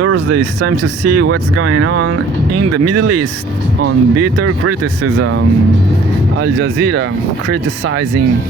Thursday. It's time to see what's going on in the Middle East on bitter criticism. Al Jazeera criticizing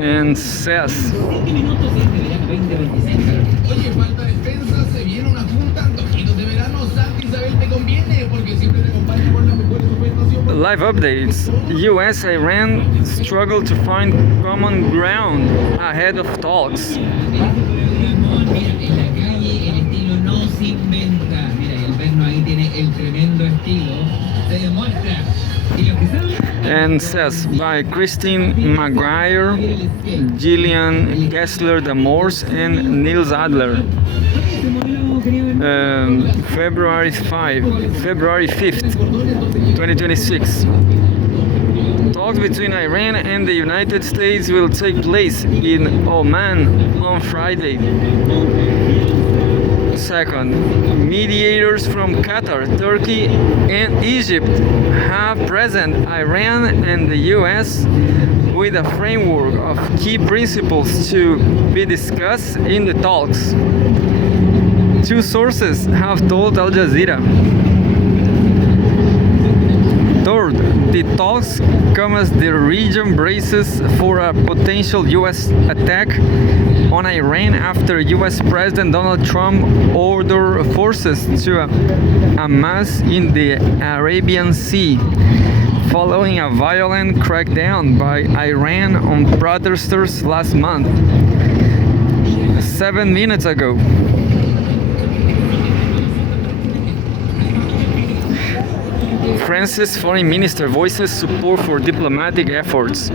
and says Oye, falta defensa, se viene una punta, antojitos de verano, Santi Isabel te conviene, porque siempre te acompaña con las mejores ofertas. live updates. US Iran struggle to find common ground ahead of talks. Mira, en la calle el estilo no se inventa. Mira, y el perno ahí tiene el tremendo estilo. Se demuestra. Y los que saben. And says by Christine Maguire, Gillian Kessler Damors, and Niels Adler. February 5th, 2026. Talks between Iran and the United States will take place in Oman on Friday. Second, mediators from Qatar, Turkey, and Egypt have presented Iran and the US with a framework of key principles to be discussed in the talks. Two sources have told Al Jazeera. Third, the talks come as the region braces for a potential US attack on Iran after US President Donald Trump ordered forces to amass in the Arabian Sea following a violent crackdown by Iran on protesters last month. 7 minutes ago. France's foreign minister voices support for diplomatic efforts.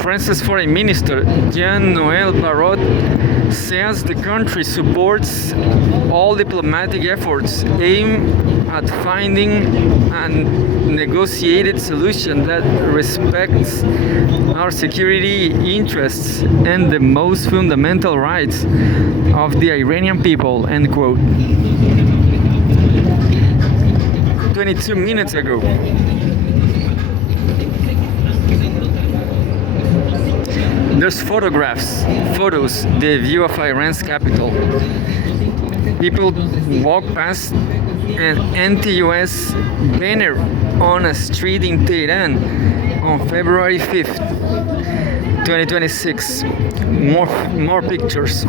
France's foreign minister, Jean-Noël Barrot, says the country supports all diplomatic efforts aimed at finding a negotiated solution that respects our security interests and the most fundamental rights of the Iranian people, end quote. 22 minutes ago. There's photos, the view of Iran's capital. People walk past an anti-US banner on a street in Tehran on February 5th, 2026. More pictures.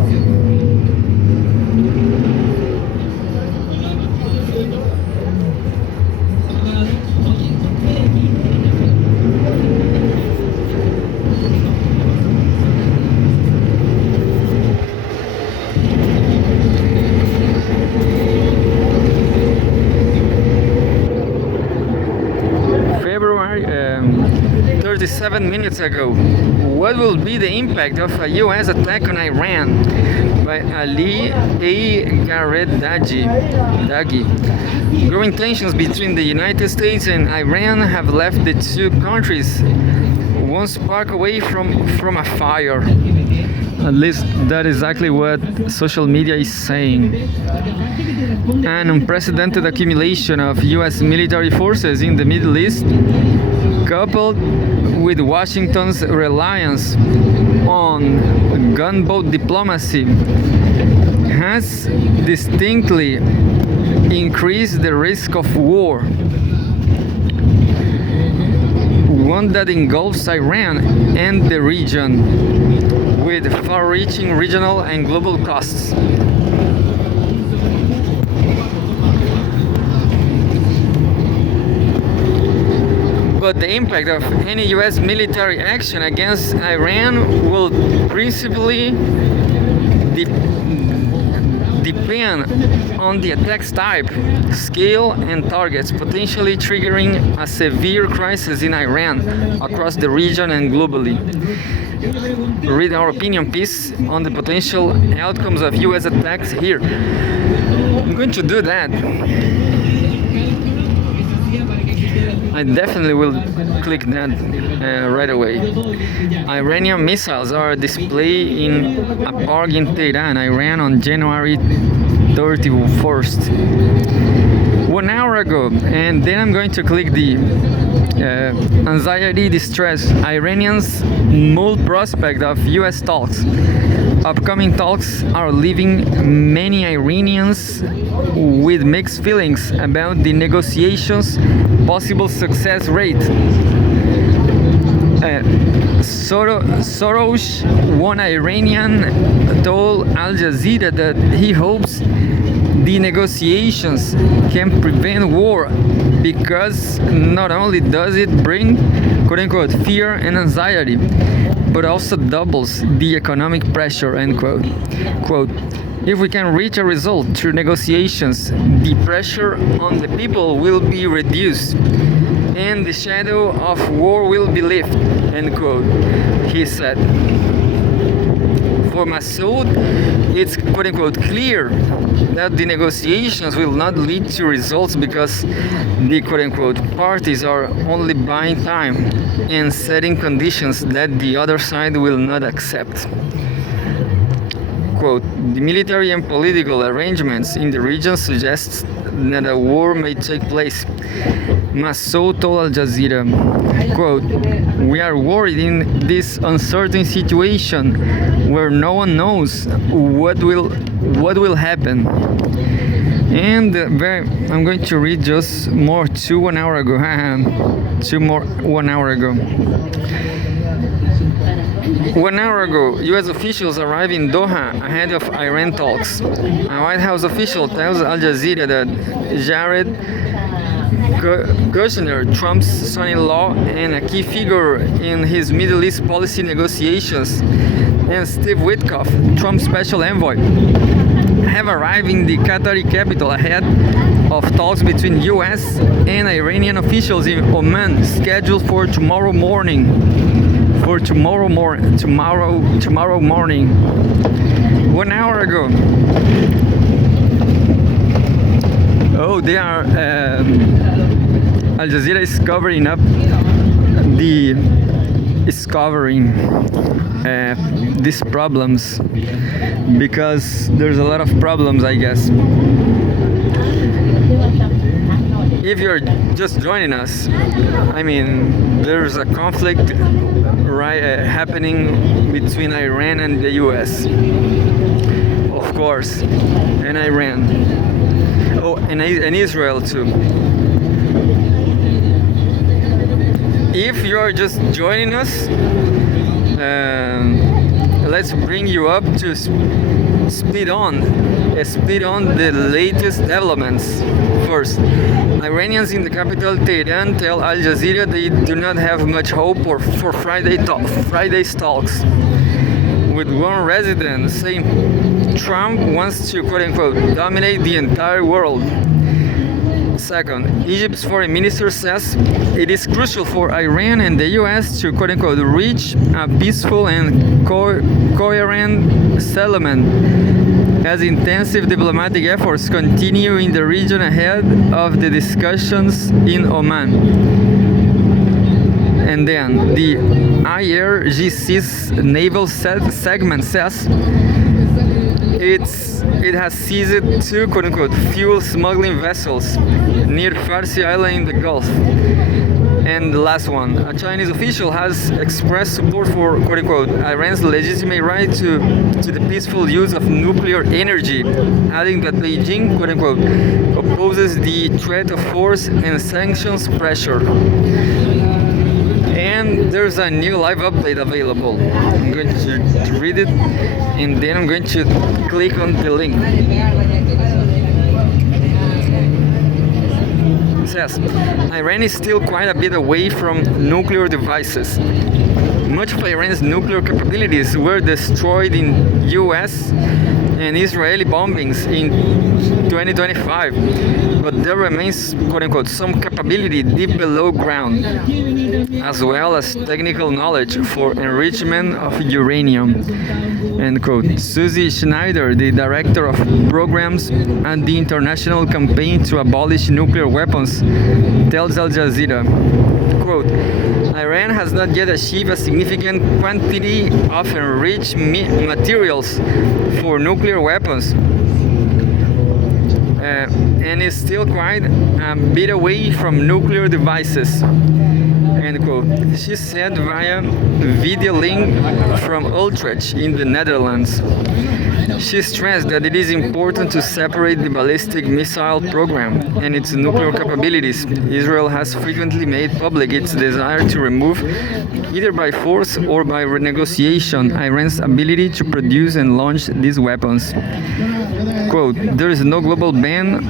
February 37 minutes ago. What will be the impact of a US attack on Iran? By Ali A. Gareddaji. Growing tensions between the United States and Iran have left the two countries one spark away from a fire. At least that is exactly what social media is saying. An unprecedented accumulation of US military forces in the Middle East, coupled with Washington's reliance on gunboat diplomacy, has distinctly increased the risk of war, one that engulfs Iran and the region, with far-reaching regional and global costs. But the impact of any US military action against Iran will principally depend on the attack's type, scale, and targets, potentially triggering a severe crisis in Iran, across the region, and globally. Read our opinion piece on the potential outcomes of US attacks here. I'm going to do that. I definitely will click that right away. Iranian missiles are displayed in a park in Tehran, Iran on January 31st. 1 hour ago, and then I'm going to click the anxiety distress Iranians mold prospect of US talks. Upcoming talks are leaving many Iranians with mixed feelings about the negotiations' possible success rate. Soros, one Iranian, told Al Jazeera that he hopes the negotiations can prevent war because not only does it bring quote unquote fear and anxiety, but also doubles the economic pressure, end quote. Quote, if we can reach a result through negotiations, the pressure on the people will be reduced and the shadow of war will be lifted, end quote, he said. For Masoud, it's quote unquote clear that the negotiations will not lead to results because the quote unquote parties are only buying time and setting conditions that the other side will not accept. Quote, the military and political arrangements in the region suggest that a war may take place. Masoud told Al Jazeera, quote, we are worried in this uncertain situation where no one knows what will happen. And I'm going to read just more to 1 hour ago. 1 hour ago. 1 hour ago, US officials arrived in Doha ahead of Iran talks. A White House official tells Al Jazeera that Jared Kushner, Trump's son-in-law and a key figure in his Middle East policy negotiations, and Steve Witkoff, Trump's special envoy, have arrived in the Qatari capital ahead of talks between US and Iranian officials in Oman scheduled for tomorrow morning. Tomorrow morning. 1 hour ago. Oh, they are. Al Jazeera is covering up these problems because there's a lot of problems, I guess. If you're just joining us, I mean, there's a conflict happening between Iran and the US, of course, and Iran. Oh, and Israel too. If you're just joining us, let's bring you up to speed on the latest developments. First, Iranians in the capital Tehran tell Al Jazeera they do not have much hope for Friday's talks, with one resident saying Trump wants to quote-unquote dominate the entire world. Second, Egypt's foreign minister says it is crucial for Iran and the US to quote-unquote reach a peaceful and coherent settlement as intensive diplomatic efforts continue in the region ahead of the discussions in Oman. And then the IRGC's naval segment says it has seized two quote-unquote fuel smuggling vessels near Farsi Island in the Gulf. And the last one, a Chinese official has expressed support for quote-unquote Iran's legitimate right to the peaceful use of nuclear energy, adding that Beijing quote-unquote opposes the threat of force and sanctions pressure. And there's a new live update available. I'm going to read it and then I'm going to click on the link. It says, Iran is still quite a bit away from nuclear devices. Much of Iran's nuclear capabilities were destroyed in US and Israeli bombings in 2025, but there remains quote-unquote some capability deep below ground, as well as technical knowledge for enrichment of uranium, end quote. Susie Schneider, the director of programs at the International Campaign to Abolish Nuclear Weapons, tells Al Jazeera, quote, Iran has not yet achieved a significant quantity of enriched materials for nuclear weapons, and is still quite a bit away from nuclear devices. End quote. She said via video link from Utrecht in the Netherlands. She stressed that it is important to separate the ballistic missile program and its nuclear capabilities. Israel has frequently made public its desire to remove, either by force or by renegotiation, Iran's ability to produce and launch these weapons. Quote, there is no global ban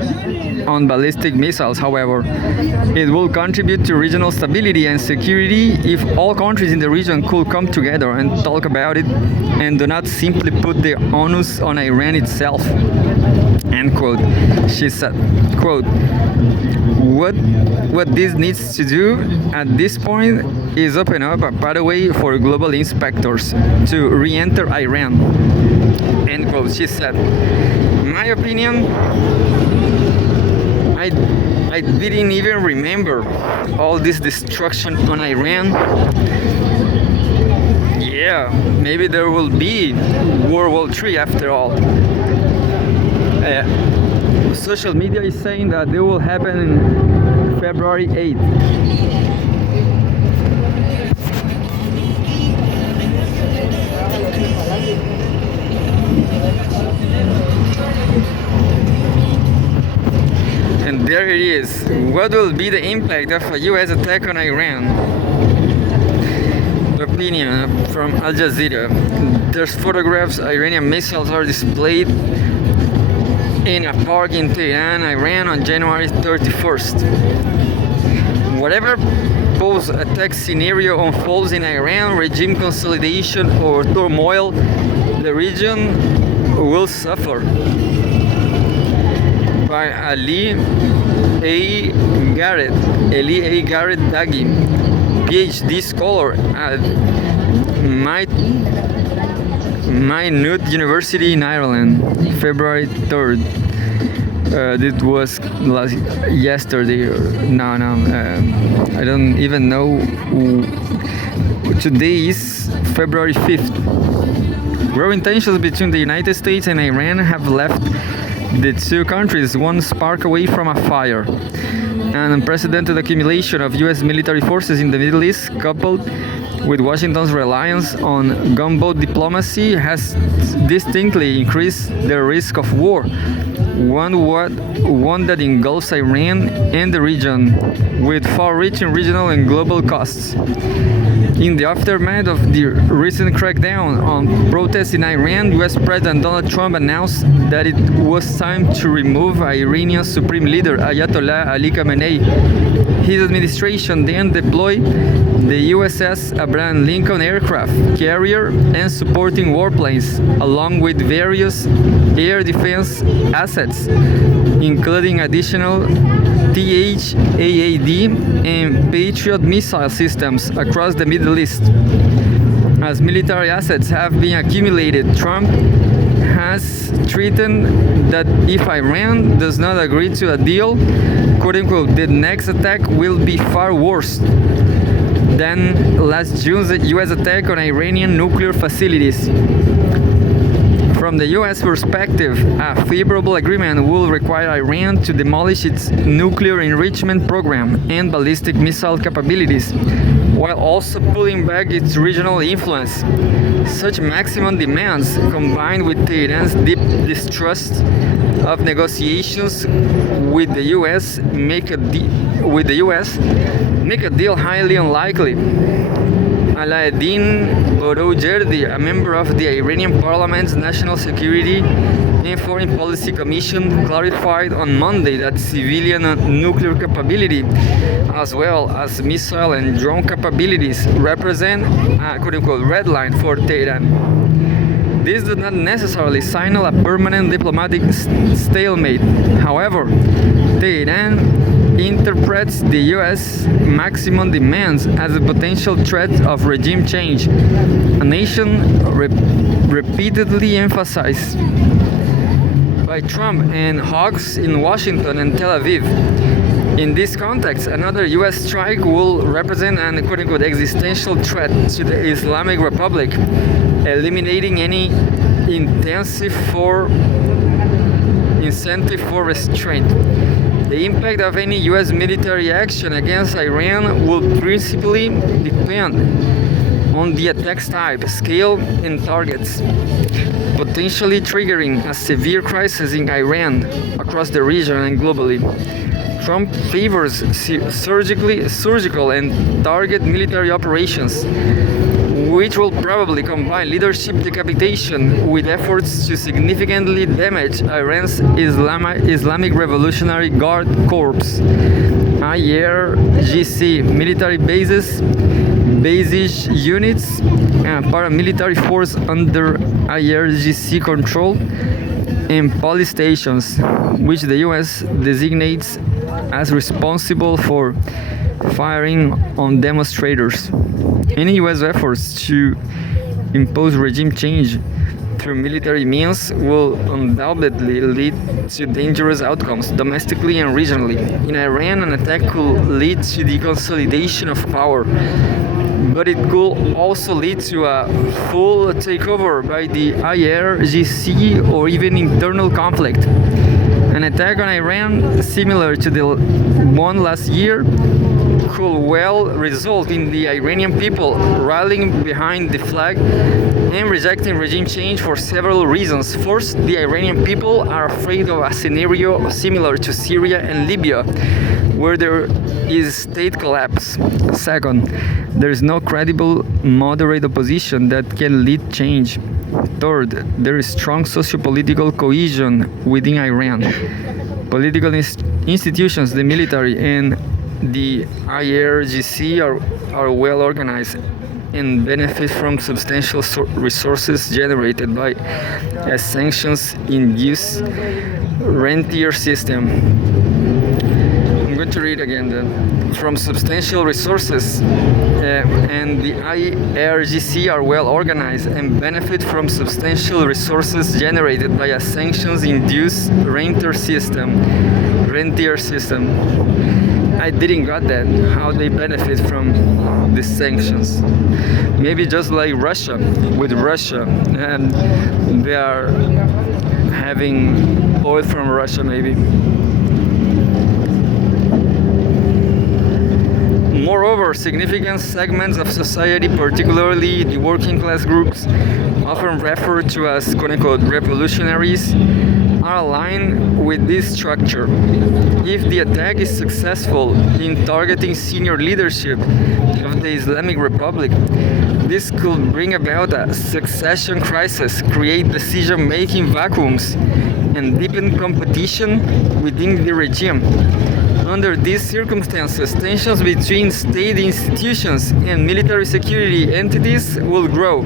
on ballistic missiles, however. It will contribute to regional stability and security if all countries in the region could come together and talk about it and do not simply put the onus on Iran itself. End quote. She said, quote, what this needs to do at this point is open up a pathway for global inspectors to re-enter Iran. End quote. She said, my opinion, I didn't even remember all this destruction on Iran. Yeah, maybe there will be World War III after all. Social media is saying that it will happen in February 8th. And there it is. What will be the impact of a US attack on Iran? Opinion from Al Jazeera. There's photographs. Iranian missiles are displayed in a park in Tehran, Iran on January 31st. Whatever post-attack scenario unfolds in Iran, regime consolidation or turmoil, the region will suffer. By Ali A. Garrett, Eli A. Garrett Dagi, PhD scholar at Maynooth University in Ireland, February 3rd. It was yesterday. I don't even know. Today is February 5th. Growing tensions between the United States and Iran have left the two countries one spark away from a fire. An unprecedented accumulation of US military forces in the Middle East, coupled with Washington's reliance on gunboat diplomacy, has distinctly increased the risk of war, one that engulfs Iran and the region, with far-reaching regional and global costs. In the aftermath of the recent crackdown on protests in Iran, US President Donald Trump announced that it was time to remove Iranian Supreme Leader Ayatollah Ali Khamenei. His administration then deployed the USS Abraham Lincoln aircraft carrier and supporting warplanes, along with various air defense assets, including additional THAAD and Patriot missile systems across the Middle East. As military assets have been accumulated, Trump has threatened that if Iran does not agree to a deal, quote unquote, the next attack will be far worse than last June's US attack on Iranian nuclear facilities. From the US perspective, a favorable agreement will require Iran to demolish its nuclear enrichment program and ballistic missile capabilities, while also pulling back its regional influence. Such maximum demands, combined with Tehran's deep distrust of negotiations with the US, make a deal highly unlikely. Alaeddin Boroujerdi, a member of the Iranian Parliament's National Security and Foreign Policy Commission, clarified on Monday that civilian nuclear capability, as well as missile and drone capabilities, represent a quote-unquote red line for Tehran. This does not necessarily signal a permanent diplomatic stalemate. However, Tehran interprets the US maximum demands as a potential threat of regime change, a nation repeatedly emphasized by Trump and hawks in Washington and Tel Aviv. In this context, another US strike will represent an quote-unquote existential threat to the Islamic Republic, eliminating any intensive incentive for restraint. The impact of any US military action against Iran will principally depend on the attack's type, scale, and targets, potentially triggering a severe crisis in Iran, across the region, and globally. Trump favors surgical and target military operations, which will probably combine leadership decapitation with efforts to significantly damage Iran's Islamic Revolutionary Guard Corps, IRGC, military bases, basic units, and paramilitary force under IRGC control, and police stations, which the US designates as responsible for firing on demonstrators. Any US efforts to impose regime change through military means will undoubtedly lead to dangerous outcomes domestically and regionally. In Iran, an attack could lead to the consolidation of power, but it could also lead to a full takeover by the IRGC or even internal conflict. An attack on Iran, similar to the one last year, could well result in the Iranian people rallying behind the flag and rejecting regime change for several reasons. First, the Iranian people are afraid of a scenario similar to Syria and Libya, where there is state collapse. Second, there is no credible moderate opposition that can lead change. Third, there is strong socio-political cohesion within Iran. Political institutions, the military, and the IRGC are well organized and benefit from substantial resources generated by a sanctions-induced rentier system. I'm going to read again then. From substantial resources, and the IRGC are well organized and benefit from substantial resources generated by a sanctions-induced rentier system. I didn't got that, how they benefit from the sanctions. Maybe just like Russia, with Russia, and they are having oil from Russia maybe. Moreover, significant segments of society, particularly the working class groups, often referred to as quote-unquote revolutionaries, are aligned with this structure. If the attack is successful in targeting senior leadership of the Islamic Republic, this could bring about a succession crisis, create decision-making vacuums, and deepen competition within the regime. Under these circumstances, tensions between state institutions and military security entities will grow.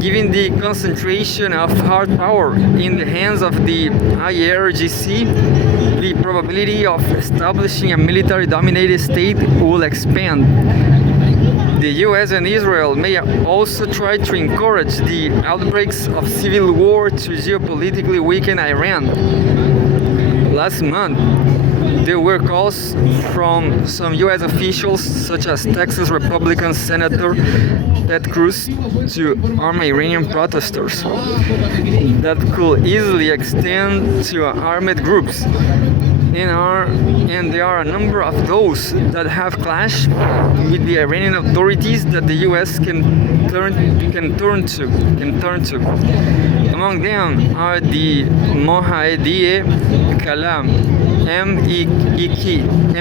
Given the concentration of hard power in the hands of the IRGC, the probability of establishing a military-dominated state will expand. The US and Israel may also try to encourage the outbreaks of civil war to geopolitically weaken Iran. Last month, there were calls from some US officials, such as Texas Republican Senator Ted Cruz, to arm Iranian protesters. That could easily extend to armed groups. And there are a number of those that have clashed with the Iranian authorities that the US can turn to. Among them are the Mohammedie Kalam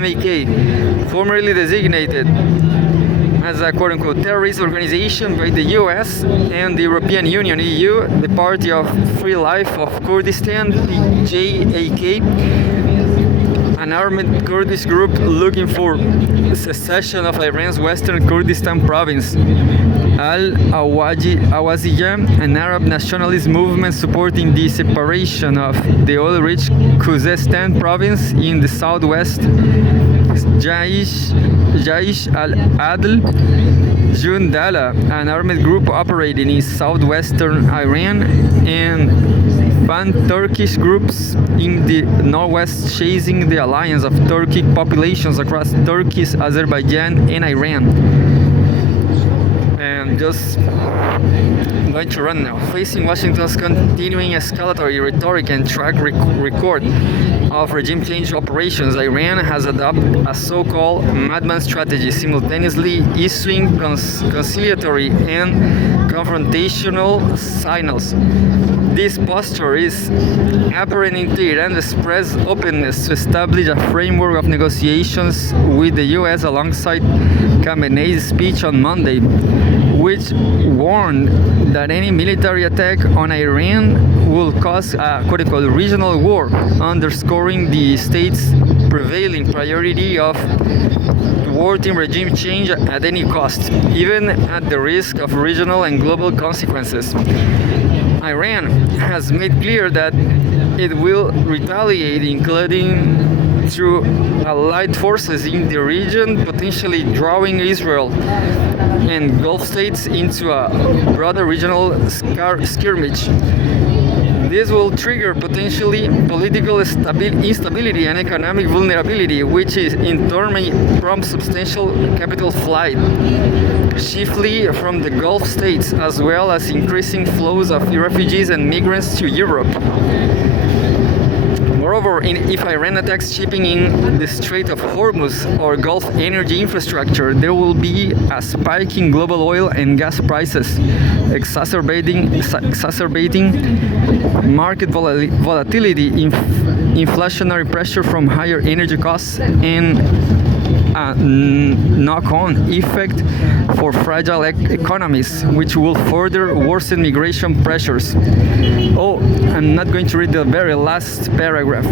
MEK, formerly designated as a quote-unquote terrorist organization by the US and the European Union (EU), the Party of Free Life of Kurdistan (PJAK), an armed Kurdish group looking for secession of Iran's western Kurdistan province. Al-Awaziyah, an Arab nationalist movement supporting the separation of the oil-rich Khuzestan province in the southwest. Jaish al-Adl Jundala, an armed group operating in southwestern Iran, and pan-Turkish groups in the northwest chasing the alliance of Turkic populations across Turkey, Azerbaijan, and Iran. and just going to run now. Facing Washington's continuing escalatory rhetoric and track record of regime change operations, Iran has adopted a so-called madman strategy, simultaneously issuing conciliatory and confrontational signals. This posture is apparent in Tehran express openness to establish a framework of negotiations with the US alongside Khamenei's speech on Monday, which warned that any military attack on Iran will cause a quote-unquote regional war, underscoring the state's prevailing priority of thwarting regime change at any cost, even at the risk of regional and global consequences. Iran has made clear that it will retaliate, including through allied forces in the region, potentially drawing Israel and Gulf states into a broader regional skirmish. This will trigger potentially political instability and economic vulnerability, which is in turn may prompt substantial capital flight, chiefly from the Gulf states, as well as increasing flows of refugees and migrants to Europe. Moreover, if Iran attacks shipping in the Strait of Hormuz or Gulf energy infrastructure, there will be a spike in global oil and gas prices, exacerbating market volatility, inflationary pressure from higher energy costs, and a knock-on effect for fragile economies, which will further worsen migration pressures. Oh, I'm not going to read the very last paragraph.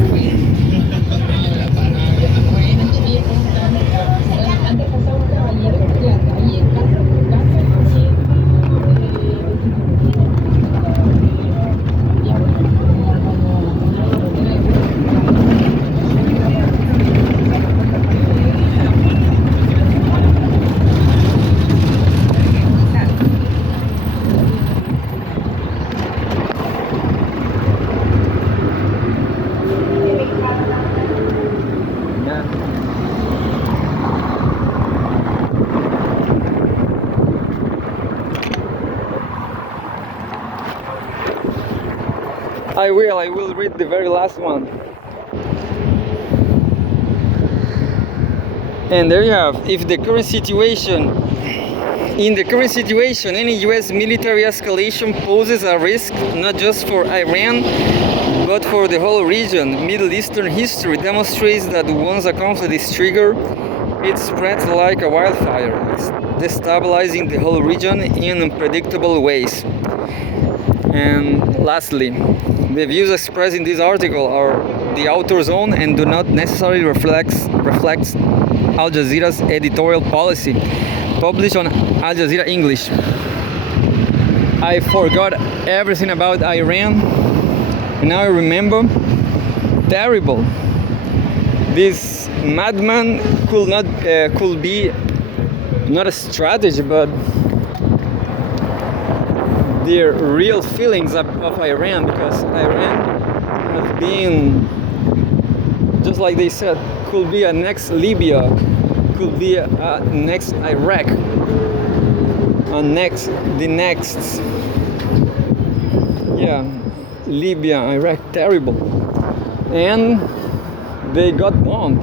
I will read the very last one. And there you have, in the current situation, any US military escalation poses a risk not just for Iran, but for the whole region. Middle Eastern history demonstrates that once a conflict is triggered, it spreads like a wildfire, destabilizing the whole region in unpredictable ways. And lastly, the views expressed in this article are the author's own and do not necessarily reflect Al Jazeera's editorial policy, published on Al Jazeera English. I forgot everything about Iran, and now I remember. Terrible. This madman could be not a strategy, but the real feelings of Iran, because Iran has been, just like they said, could be a next Libya, could be a next Iraq, Libya, Iraq, terrible. And they got bombed.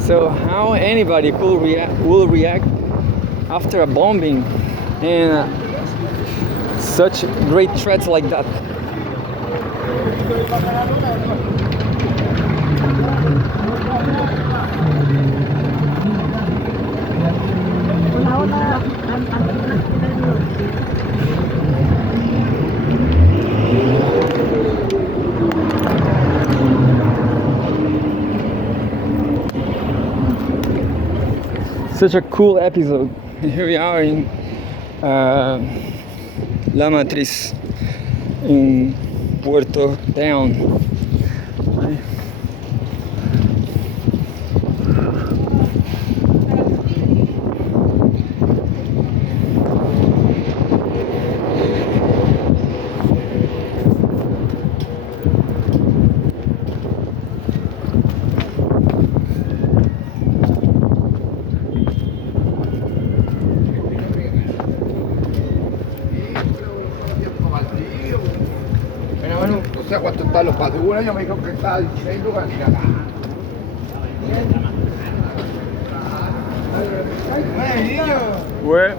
So how anybody will react after a bombing and such great threats like that? Such a cool episode. Here we are in La Matriz, in Puerto Town. sé a cuánto están los patos. Un año me dijo que estaba 16 lucas y acá. Ouais.